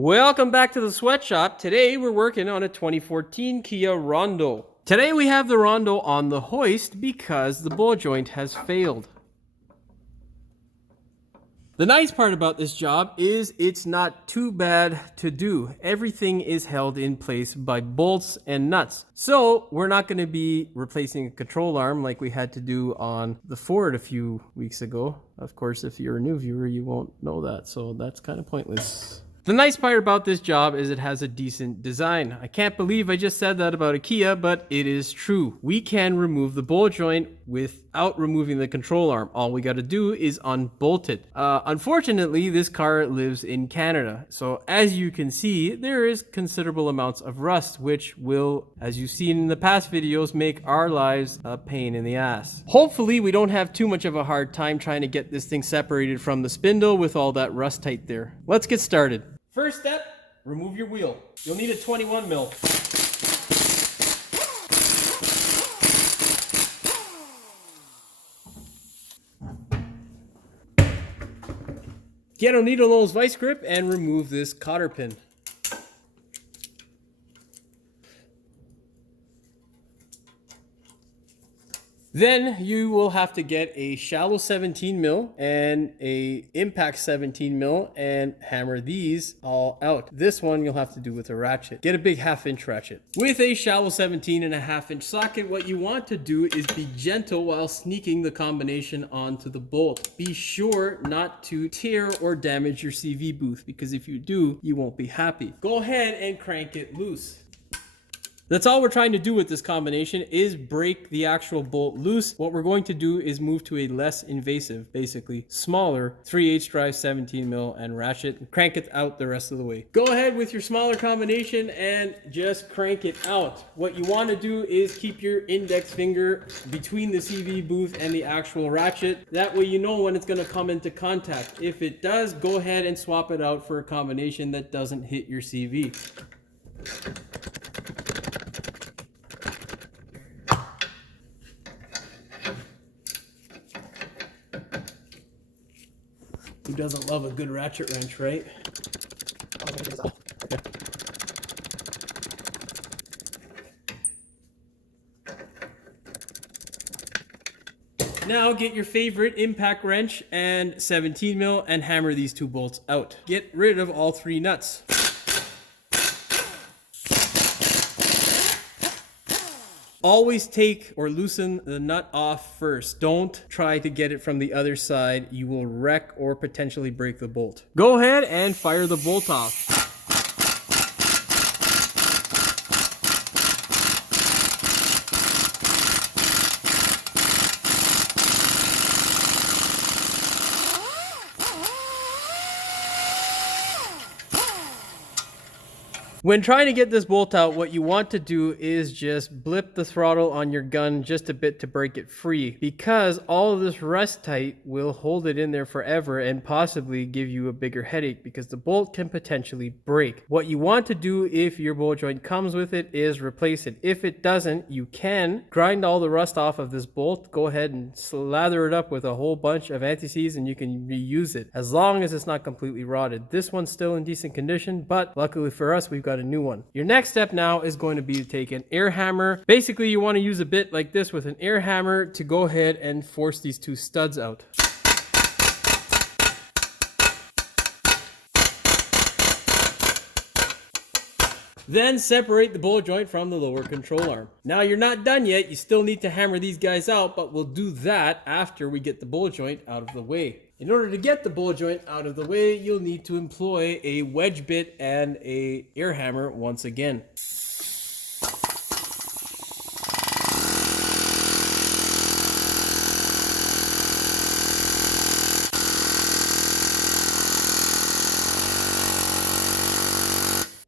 Welcome back to the sweatshop. Today we're working on a 2014 Kia Rondo. Today we have the Rondo on the hoist because the ball joint has failed. The nice part about this job is it's not too bad to do. Everything is held in place by bolts and nuts. So we're not going to be replacing a control arm like we had to do on the Ford a few weeks ago. Of course, if you're a new viewer, you won't know that. So that's kind of pointless. The nice part about this job is it has a decent design. I can't believe I just said that about a Kia, but it is true. We can remove the ball joint without removing the control arm. All we got to do is unbolt it. Unfortunately, this car lives in Canada. So as you can see, there is considerable amounts of rust, which will, as you've seen in the past videos, make our lives a pain in the ass. Hopefully, we don't have too much of a hard time trying to get this thing separated from the spindle with all that rust tight there. Let's get started. First step, remove your wheel. You'll need a 21 mil. Get a needle nose vice grip and remove this cotter pin. Then you will have to get a shallow 17 mil and a impact 17 mil and hammer these all out. This one you'll have to do with a ratchet. Get a big 1/2 inch ratchet. With a shallow 17 and a 1/2 inch socket, what you want to do is be gentle while sneaking the combination onto the bolt. Be sure not to tear or damage your CV booth, because if you do, you won't be happy. Go ahead and crank it loose. That's all we're trying to do with this combination, is break the actual bolt loose. What we're going to do is move to a less invasive, basically smaller 3/8 drive 17 mil and ratchet and crank it out the rest of the way. Go ahead with your smaller combination and just crank it out. What you want to do is keep your index finger between the CV booth and the actual ratchet. That way you know when it's going to come into contact. If it does, go ahead and swap it out for a combination that doesn't hit your CV. Who doesn't love a good ratchet wrench, right? Now get your favorite impact wrench and 17 mil and hammer these two bolts out. Get rid of all 3 nuts. Always take or loosen the nut off first. Don't try to get it from the other side. You will wreck or potentially break the bolt. Go ahead and fire the bolt off. When trying to get this bolt out, what you want to do is just blip the throttle on your gun just a bit to break it free, because all of this rust tight will hold it in there forever and possibly give you a bigger headache, because the bolt can potentially break. What you want to do if your bolt joint comes with it is replace it. If it doesn't, you can grind all the rust off of this bolt. Go ahead and slather it up with a whole bunch of anti-seize and you can reuse it, as long as it's not completely rotted. This one's still in decent condition, but luckily for us, we've got a new one. Your next step now is going to be to take an air hammer. Basically, you want to use a bit like this with an air hammer to go ahead and force these 2 studs out. Then separate the ball joint from the lower control arm. Now you're not done yet. You still need to hammer these guys out, but we'll do that after we get the ball joint out of the way. In order to get the ball joint out of the way, you'll need to employ a wedge bit and an air hammer once again.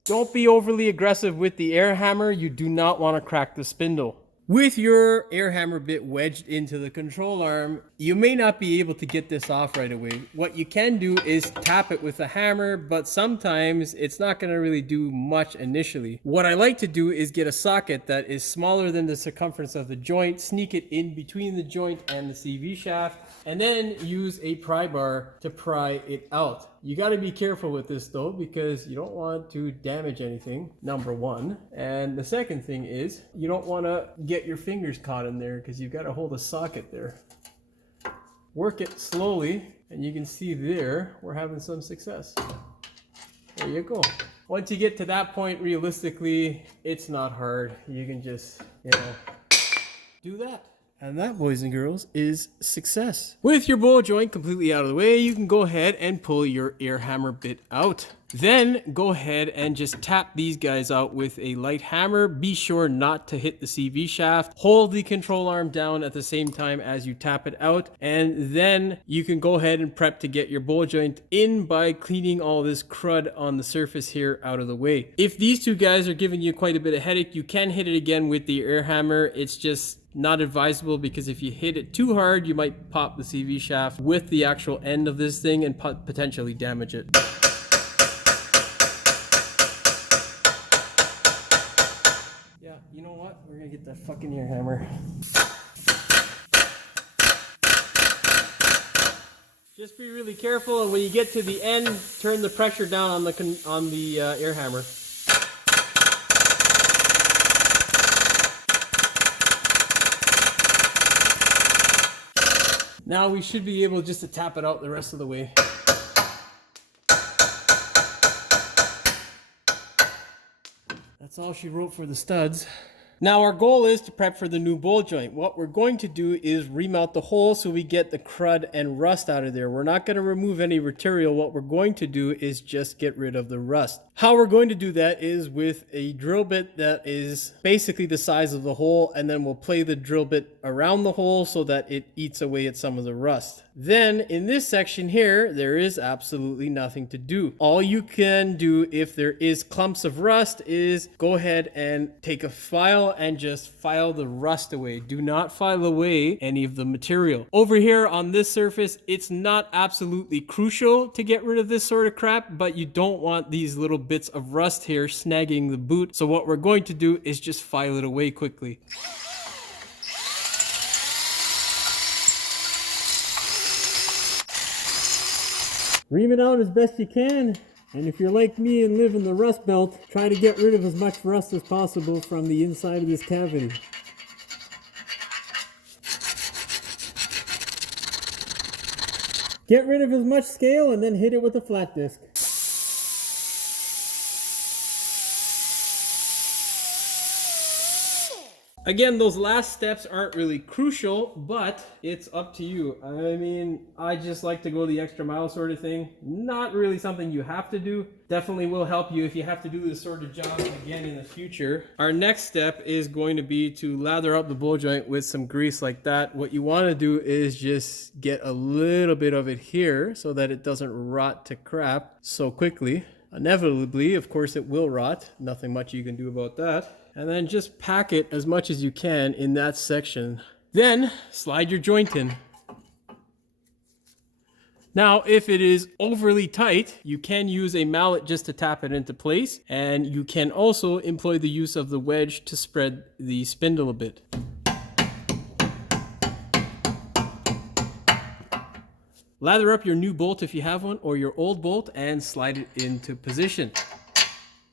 Don't be overly aggressive with the air hammer. You do not want to crack the spindle. With your air hammer bit wedged into the control arm, you may not be able to get this off right away. What you can do is tap it with a hammer, but sometimes it's not going to really do much initially. What I like to do is get a socket that is smaller than the circumference of the joint, sneak it in between the joint and the CV shaft, and then use a pry bar to pry it out. You got to be careful with this though, because you don't want to damage anything, number one. And the second thing is you don't want to get your fingers caught in there, because you've got to hold a socket there. Work it slowly, and you can see there we're having some success. There you go. Once you get to that point, realistically, it's not hard. You can just, do that. And that, boys and girls, is success. With your ball joint completely out of the way, you can go ahead and pull your air hammer bit out. Then go ahead and just tap these guys out with a light hammer. Be sure not to hit the CV shaft. Hold the control arm down at the same time as you tap it out. And then you can go ahead and prep to get your ball joint in by cleaning all this crud on the surface here out of the way. If these two guys are giving you quite a bit of headache, you can hit it again with the air hammer. It's just not advisable, because if you hit it too hard, you might pop the CV shaft with the actual end of this thing and potentially damage it. Yeah, you know what? We're gonna get that fucking air hammer. Just be really careful, and when you get to the end, turn the pressure down on the air hammer. Now we should be able just to tap it out the rest of the way. That's all she wrote for the studs. Now our goal is to prep for the new ball joint. What we're going to do is remount the hole so we get the crud and rust out of there. We're not going to remove any material. What we're going to do is just get rid of the rust. How we're going to do that is with a drill bit that is basically the size of the hole, and then we'll play the drill bit around the hole so that it eats away at some of the rust. Then in this section here, there is absolutely nothing to do. All you can do if there is clumps of rust is go ahead and take a file and just file the rust away. Do not file away any of the material. Over here on this surface, it's not absolutely crucial to get rid of this sort of crap, but you don't want these little bits of rust here snagging the boot. So what we're going to do is just file it away quickly. Ream it out as best you can. And if you're like me and live in the rust belt, try to get rid of as much rust as possible from the inside of this cavity. Get rid of as much scale and then hit it with a flat disc. Again, those last steps aren't really crucial, but it's up to you. I mean, I just like to go the extra mile sort of thing. Not really something you have to do. Definitely will help you if you have to do this sort of job again in the future. Our next step is going to be to lather up the ball joint with some grease like that. What you want to do is just get a little bit of it here so that it doesn't rot to crap so quickly. Inevitably, of course, it will rot. Nothing much you can do about that. And then just pack it as much as you can in that section. Then slide your joint in. Now, if it is overly tight, you can use a mallet just to tap it into place. And you can also employ the use of the wedge to spread the spindle a bit. Lather up your new bolt if you have one, or your old bolt, and slide it into position.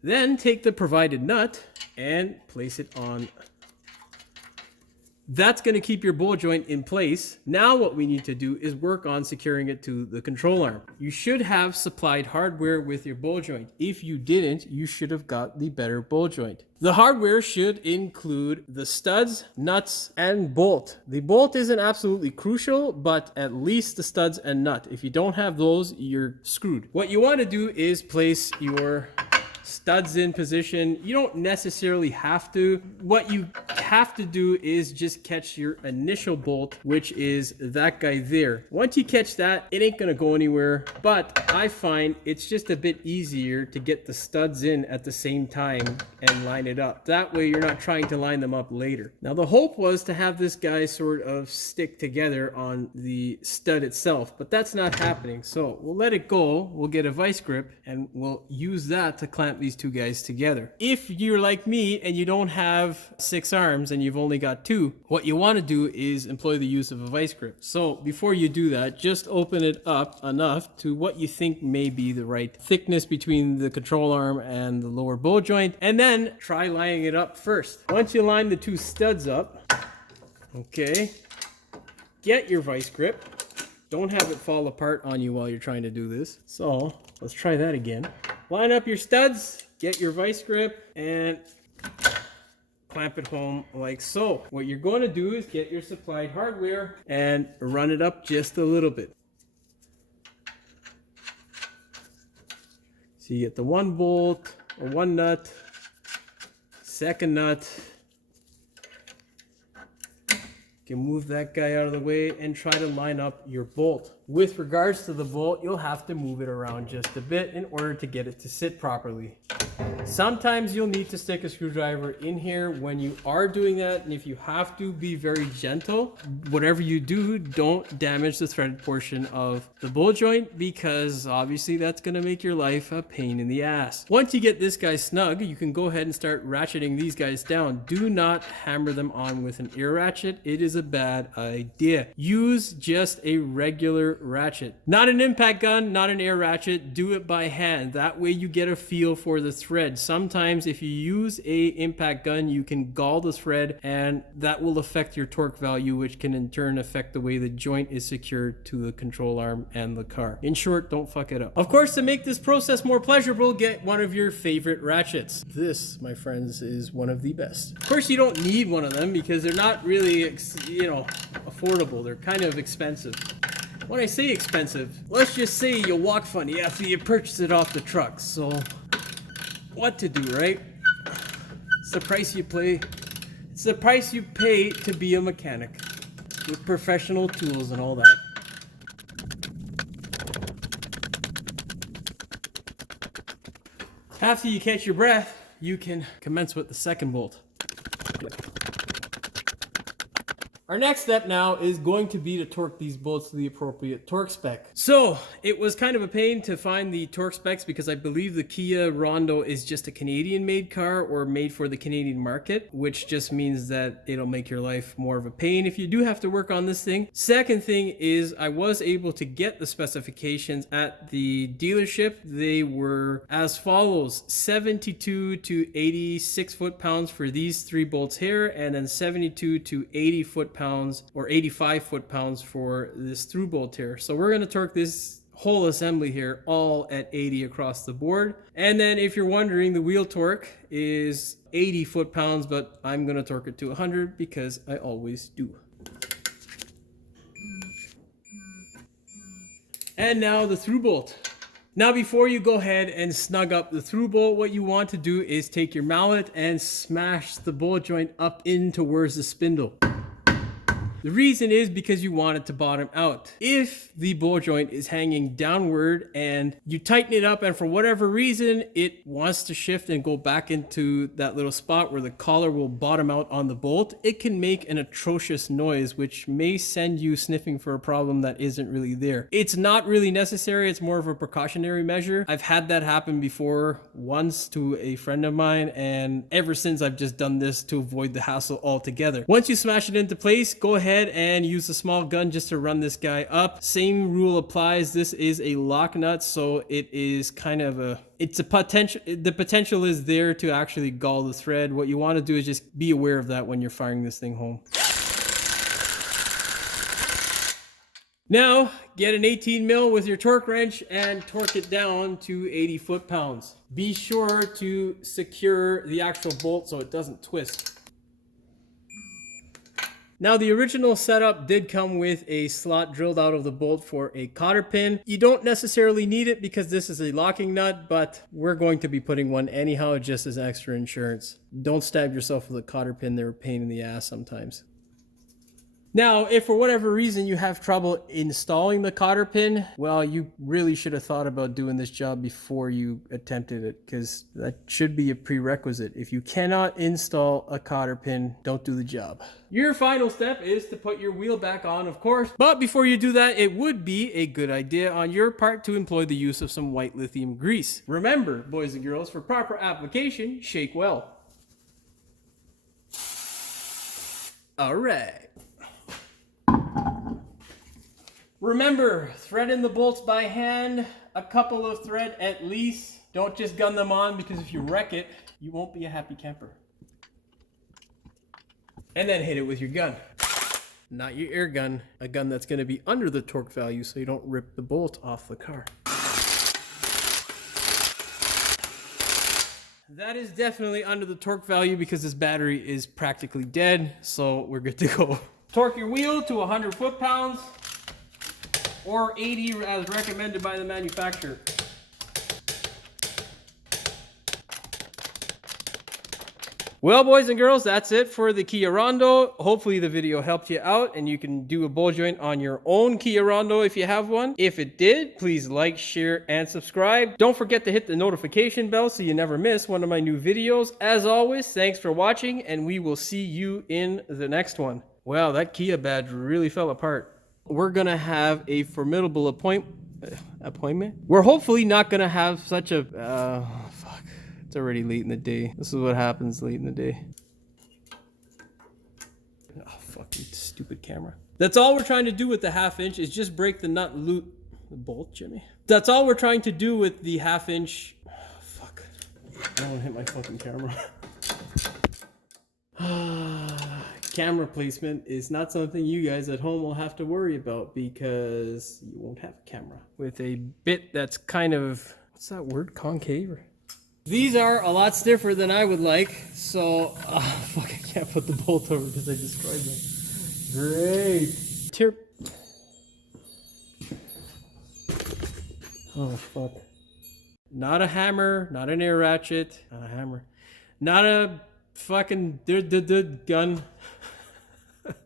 Then take the provided nut and place it on. That's going to keep your ball joint in place. Now what we need to do is work on securing it to the control arm. You should have supplied hardware with your ball joint. If you didn't, you should have got the better ball joint. The hardware should include the studs, nuts, and bolt. The bolt isn't absolutely crucial, but at least the studs and nut. If you don't have those, you're screwed. What you want to do is place your studs in position. You don't necessarily have to. What you have to do is just catch your initial bolt, which is that guy there. Once you catch that, it ain't gonna go anywhere, but I find it's just a bit easier to get the studs in at the same time and line it up. That way you're not trying to line them up later. Now the hope was to have this guy sort of stick together on the stud itself, but that's not happening. So we'll let it go. We'll get a vice grip and we'll use that to clamp these two guys together. If you're like me and you don't have 6 arms, arms and you've only got 2, what you want to do is employ the use of a vice grip. So before you do that, just open it up enough to what you think may be the right thickness between the control arm and the lower bolt joint, and then try lining it up first. Once you line the 2 studs up, okay, get your vice grip. Don't have it fall apart on you while you're trying to do this. So let's try that again. Line up your studs, get your vice grip, and clamp it home like so. What you're going to do is get your supplied hardware and run it up just a little bit. So you get the 1 bolt or 1 nut, second nut. You can move that guy out of the way and try to line up your bolt. With regards to the bolt, you'll have to move it around just a bit in order to get it to sit properly. Sometimes you'll need to stick a screwdriver in here when you are doing that, and if you have to, be very gentle. Whatever you do, don't damage the threaded portion of the bolt joint, because obviously that's going to make your life a pain in the ass. Once you get this guy snug, you can go ahead and start ratcheting these guys down. Do not hammer them on with an ear ratchet. It is a bad idea. Use just a regular ratchet. Not an impact gun, not an air ratchet. Do it by hand. That way you get a feel for the thread. Sometimes if you use a impact gun, you can gall the thread, and that will affect your torque value, which can in turn affect the way the joint is secured to the control arm and the car. In short, don't fuck it up. Of course, to make this process more pleasurable, get one of your favorite ratchets. This, my friends, is one of the best. Of course, you don't need one of them because they're not really, affordable. They're kind of expensive. When I say expensive, let's just say you walk funny after you purchase it off the truck. So what to do, right? It's the price you pay. It's the price you pay to be a mechanic with professional tools and all that. After you catch your breath, you can commence with the second bolt. Our next step now is going to be to torque these bolts to the appropriate torque spec. So it was kind of a pain to find the torque specs because I believe the Kia Rondo is just a Canadian made car or made for the Canadian market, which just means that it'll make your life more of a pain if you do have to work on this thing. Second thing is I was able to get the specifications at the dealership. They were as follows: 72 to 86 foot-pounds for these 3 bolts here, and then 72 to 80 foot-pounds or 85 foot-pounds for this through bolt here. So we're going to torque this whole assembly here all at 80 across the board. And then if you're wondering, the wheel torque is 80 foot-pounds, but I'm going to torque it to 100 because I always do. And now the through bolt. Now before you go ahead and snug up the through bolt, what you want to do is take your mallet and smash the bolt joint up in towards the spindle. The reason is because you want it to bottom out. If the bolt joint is hanging downward and you tighten it up and for whatever reason it wants to shift and go back into that little spot where the collar will bottom out on the bolt, it can make an atrocious noise which may send you sniffing for a problem that isn't really there. It's not really necessary, it's more of a precautionary measure. I've had that happen before once to a friend of mine, and ever since I've just done this to avoid the hassle altogether. Once you smash it into place, go ahead and use a small gun just to run this guy up. Same rule applies. This is a lock nut, so it is kind of a potential. The potential is there to actually gall the thread. What you want to do is just be aware of that when you're firing this thing home. Now get an 18 mil with your torque wrench and torque it down to 80 foot-pounds. Be sure to secure the actual bolt so it doesn't twist. Now the original setup did come with a slot drilled out of the bolt for a cotter pin. You don't necessarily need it because this is a locking nut, but we're going to be putting one anyhow just as extra insurance. Don't stab yourself with a cotter pin, they're a pain in the ass sometimes. Now, if for whatever reason you have trouble installing the cotter pin, well, you really should have thought about doing this job before you attempted it, because that should be a prerequisite. If you cannot install a cotter pin, don't do the job. Your final step is to put your wheel back on, of course. But before you do that, it would be a good idea on your part to employ the use of some white lithium grease. Remember, boys and girls, for proper application, shake well. All right. Remember, thread in the bolts by hand, a couple of thread at least. Don't just gun them on, because if you wreck it, you won't be a happy camper. And then hit it with your gun. Not your air gun, a gun that's going to be under the torque value so you don't rip the bolt off the car. That is definitely under the torque value because this battery is practically dead, so we're good to go. Torque your wheel to 100 foot-pounds or 80 as recommended by the manufacturer. Well, boys and girls, that's it for the Kia Rondo. Hopefully the video helped you out and you can do a ball joint on your own Kia Rondo if you have one. If it did, please like, share, and subscribe. Don't forget to hit the notification bell so you never miss one of my new videos. As always, thanks for watching and we will see you in the next one. Wow, that Kia badge really fell apart. We're gonna have a formidable appointment. We're hopefully not gonna have such a, fuck. It's already late in the day. This is what happens late in the day. Oh, fucking stupid camera. That's all we're trying to do with the 1/2 inch is just break the nut loop. The bolt, Jimmy. That's all we're trying to do with the 1/2 inch. Oh, fuck. I don't want to hit my fucking camera. Camera placement is not something you guys at home will have to worry about because you won't have a camera. With a bit that's kind of, what's that word? Concave? These are a lot stiffer than I would like, so fuck, I can't put the bolt over because I destroyed them. Great. Tear. Oh fuck. Not a hammer, not an air ratchet, not a hammer, not a fucking gun.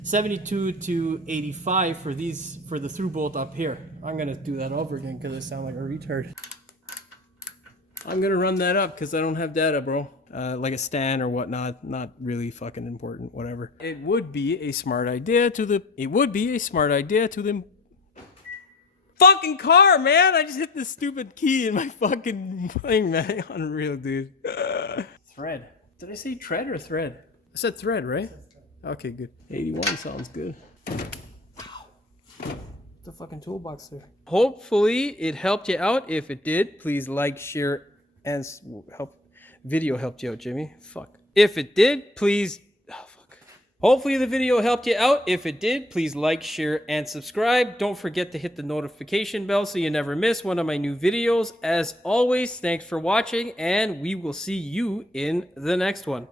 72 to 85 for these, for the through bolt up here. I'm gonna do that over again because I sound like a retard. I'm gonna run that up because I don't have data, bro. Like a stand or whatnot, not really fucking important, whatever. It would be a smart idea to the, fucking car, man! I just hit this stupid key in my fucking thing, man. Unreal, dude. Thread. Did I say tread or thread? I said thread, right? Okay, good. 81 sounds good. The fucking toolbox there. Hopefully it helped you out. If it did, please like, share, and video helped you out, Jimmy. Fuck. If it did, please. Oh, fuck. Hopefully the video helped you out. If it did, please like, share, and subscribe. Don't forget to hit the notification bell so you never miss one of my new videos. As always, thanks for watching, and we will see you in the next one.